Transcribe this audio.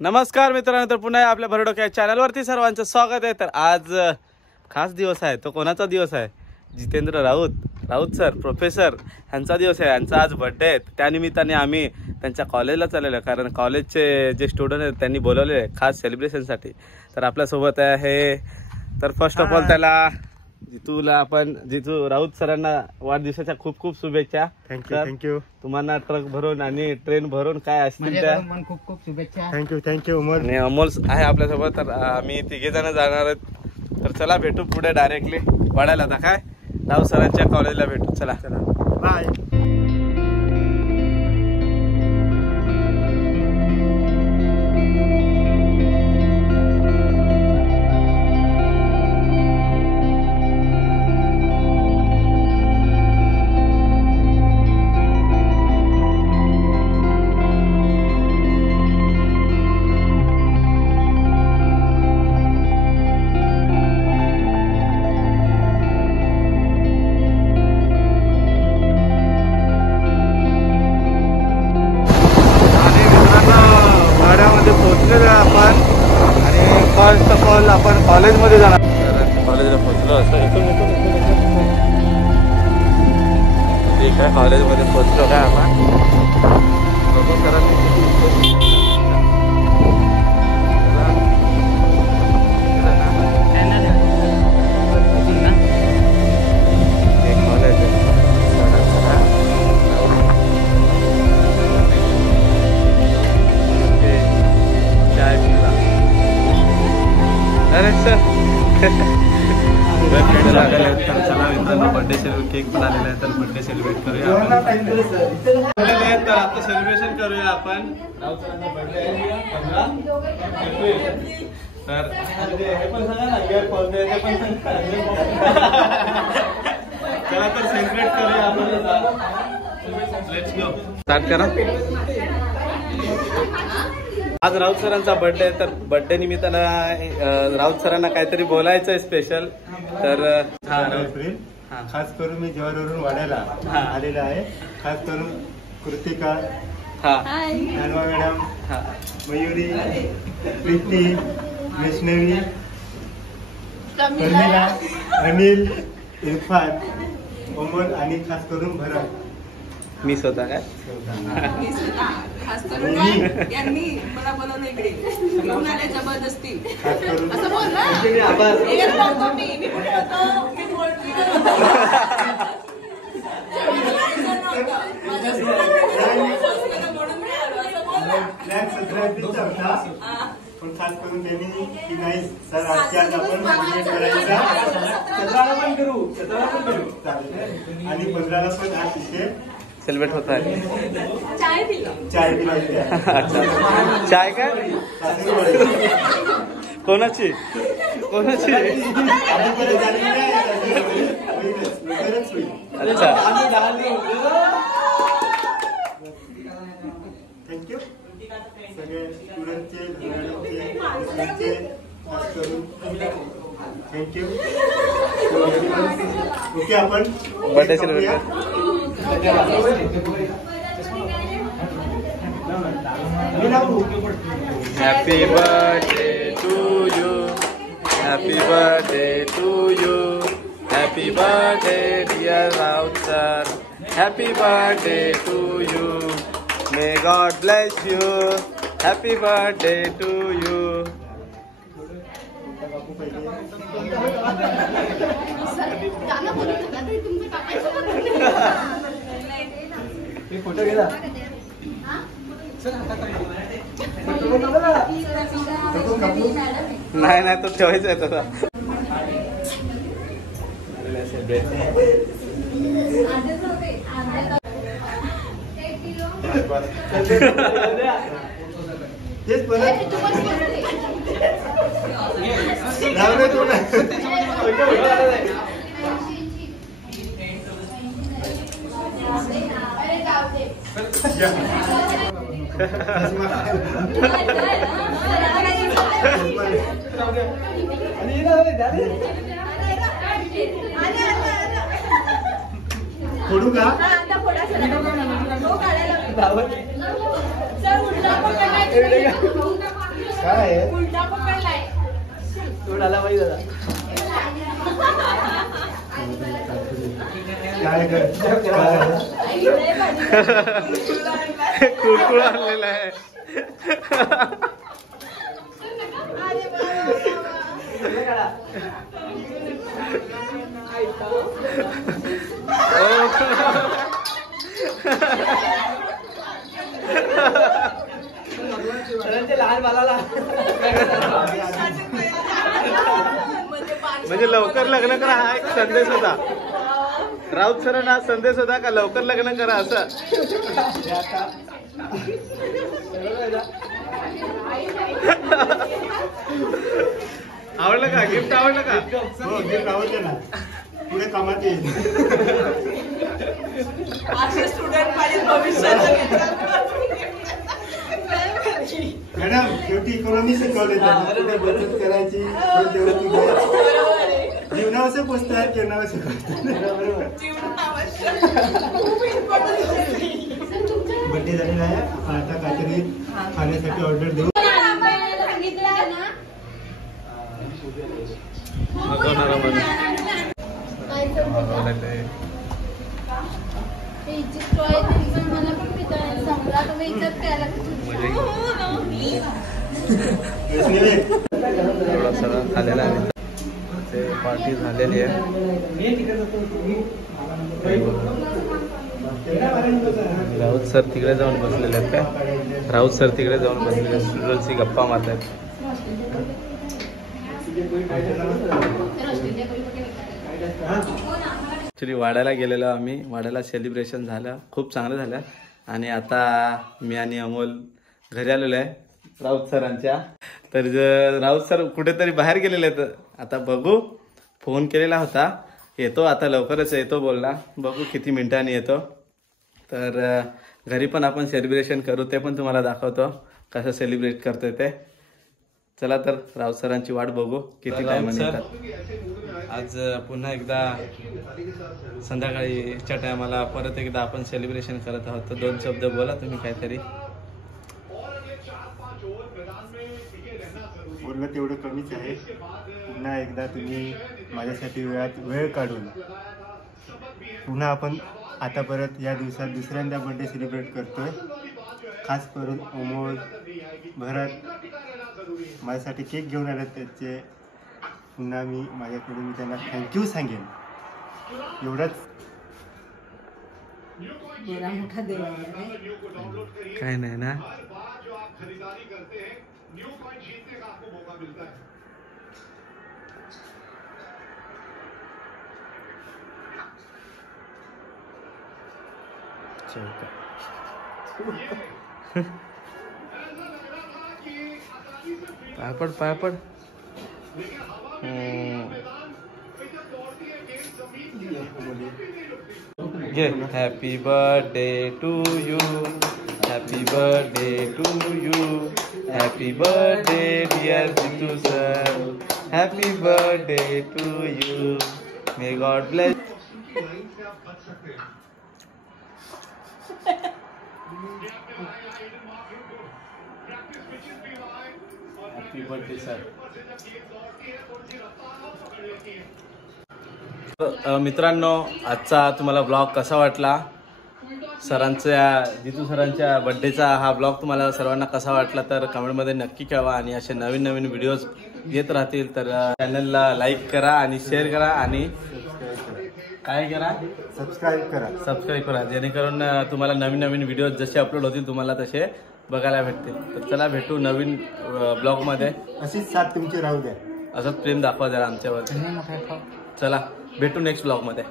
नमस्कार मित्रांनो, तर पुन्हा आपल्या भरडोक्या चॅनलवरती सर्वांचं स्वागत आहे। तर आज खास दिवस आहे। तो कोणाचा दिवस आहे? जितेंद्र राऊत सर प्रोफेसर यांचा दिवस आहे। यांचा आज बर्थडे आहे। त्यानिमित्ताने आम्ही त्यांच्या कॉलेजला चाललेलो, कारण कॉलेजचे जे स्टुडंट आहेत त्यांनी बोलवले आहे खास सेलिब्रेशनसाठी। तर आपल्यासोबत आहे, तर फर्स्ट ऑफ ऑल त्याला जितू राऊत सरांना वाढदिवसाच्या खूप खूप शुभेच्छा। थँक्यू तुम्हाला ट्रक भरून आणि ट्रेन भरून काय असतील त्या खूप खूप शुभेच्छा। थँक्यू उमर आणि अमोल आहे आपल्यासोबत। तर आम्ही तिघे जण जाणार आहोत। तर चला भेटू पुढे डायरेक्टली वाढायला। आता काय राऊत सरांच्या कॉलेजला भेटू। चला बाय। फर्स्ट ऑफ ऑल आपण कॉलेजमध्ये जाणार। कॉलेजला पोहोचलो ठीक आहे। कॉलेजमध्ये पोहोचलो काय आपण चला मित्रांनो, बर्थडे सेलिब्रेट केक पण आलेला आहे। तर बर्थडे सेलिब्रेट करूया आपण। तर आता सेलिब्रेशन करूया आपण। राऊत सरांचा बर्थडे आहे 15 तर हे पण सांगा ना, इयर खोलते ते पण सांगा। चला तर सेलिब्रेट करूया आपण। लेट्स गो, स्टार्ट करा। आज राऊत सरांचा बर्थडे आहे। तर बर्थडे निमित्तानं राऊत सरांना काहीतरी बोलायचं आहे स्पेशल। तर खास करून मी जवाहरवरून वाड्याला आलेला आहे। खास करून कृतिका, जानवा मॅडम, मयुरी, प्रीती, वैष्णवी, कर्मिला, अनिल, इरफान, ओमर आणि खास करून भरत। मी स्वतः काय खास करून यांनी मला बोलवलं इकडे घेऊन आले जबरदस्ती। असं बोल ना, एक नव्हतो मी कुठे होतो, मी बोलती पण खास करून त्यांनी की नाही सर आजच्या आज आपण करायचा 17ला पण करू चालेल आणि 15ला पण हा विषय सेलिब्रेट होत आहे। चाय पिला अच्छा, चाय काय कोणाची अच्छा। थँक्यू सगळे स्टुडंटचे मॅडमचे खास करून थँक्यू। ओके, आपण birthday celebrate Happy birthday to you, happy birthday to you, happy birthday dear Raut sir, happy birthday to you, may God bless you, happy birthday to you. Photo गेला नाही तो ठेवायचा आहे तसा। फोडू का? सर काय आहे? उलटा पकडलाय. काय कुरकुळ आणलेला आहे. म्हणजे लवकर लग्न करा हा एक संदेश होता. राऊत सरांना हा संदेश होता का लवकर लग्न करा असं. आवडलं का गिफ्ट? आवडलं का? हो गिफ्ट आवडलं ना. पुढे कामात येईल. असे स्टुडंट पाहिजे भविष्यात. मॅडम शेवटी इकॉनॉमी शिकवले त्यांना. बचत करायची पण तेवढी द्यायची. जीवनावर पोचतात जीवनावर शिकवतात. बड्डे झालेला आहे. आता काहीतरी खाण्यासाठी ऑर्डर देऊ. सगळं खाल्लेलं आहे. ते पार्टी झालेली आहे. राऊत सर तिकडे जाऊन बसलेले आहेत काय? राऊत सर तिकडे जाऊन बसलेले स्टुडंट्सची गप्पा मारतात. ॲक्च्युली वाड्याला गेलेलो आम्ही. वाड्याला सेलिब्रेशन झालं, खूप चांगलं झालं. आणि आता मी आणि अमोल घरी आलेलो आहे राऊत सरांच्या. तर राऊत सर कुठेतरी बाहेर गेलेले आहेत. आता बघू, फोन केलेला होता, येतो आता लवकरच येतो बोलला. बघू किती मिनिटांनी येतो. तर घरी पण आपण सेलिब्रेशन करू, ते पण तुम्हाला दाखवतो कसं सेलिब्रेट करतोय ते. चला तर राऊत सरांची वाट बघू किती टायमाने येतात. आज पुन्हा एकदा संध्याकाळीच्या टायमाला परत एकदा आपण सेलिब्रेशन करत आहोत. तर दोन शब्द बोला तुम्ही काहीतरी. बोलणं तेवढं कमीच आहे. पुन्हा एकदा तुम्ही माझ्यासाठी वेळ काढून पुन्हा आपण आता परत या दिवसात दुसऱ्यांदा बर्थडे सेलिब्रेट करतोय. खास करून अमोल, भरत माझ्यासाठी केक घेऊन आले. त्याचे पुन्हा माझ्याकडून त्यांना थँक्यू सांगेन. एवढंच. काय नाही ना. पायपड पायपड. घे. Happy birthday to you, happy birthday to you, happy birthday dear Jitu sir, happy birthday to you, may God bless. Happy birthday sir. मित्रांनो, आजचा तुम्हाला ब्लॉग कसा वाटला? सरांच्या, जितू सरांच्या बर्थडेचा हा ब्लॉग तुम्हाला सर्वांना कसा वाटला तर कमेंटमध्ये नक्की कळवा. आणि असे नवीन नवीन व्हिडिओज येत राहतील तर चॅनलला लाईक करा आणि शेअर करा आणि काय करा, सबस्क्राईब करा, जेणेकरून तुम्हाला नवीन नवीन व्हिडिओज जसे अपलोड होतील तुम्हाला तसे बघायला भेटतील. तर चला भेटू नवीन ब्लॉगमध्ये. अशीच साथ तुमची राहू द्या. असंच प्रेम दाखवा जरा आमच्यावर. चला भेटू नेक्स्ट ब्लॉगमध्ये.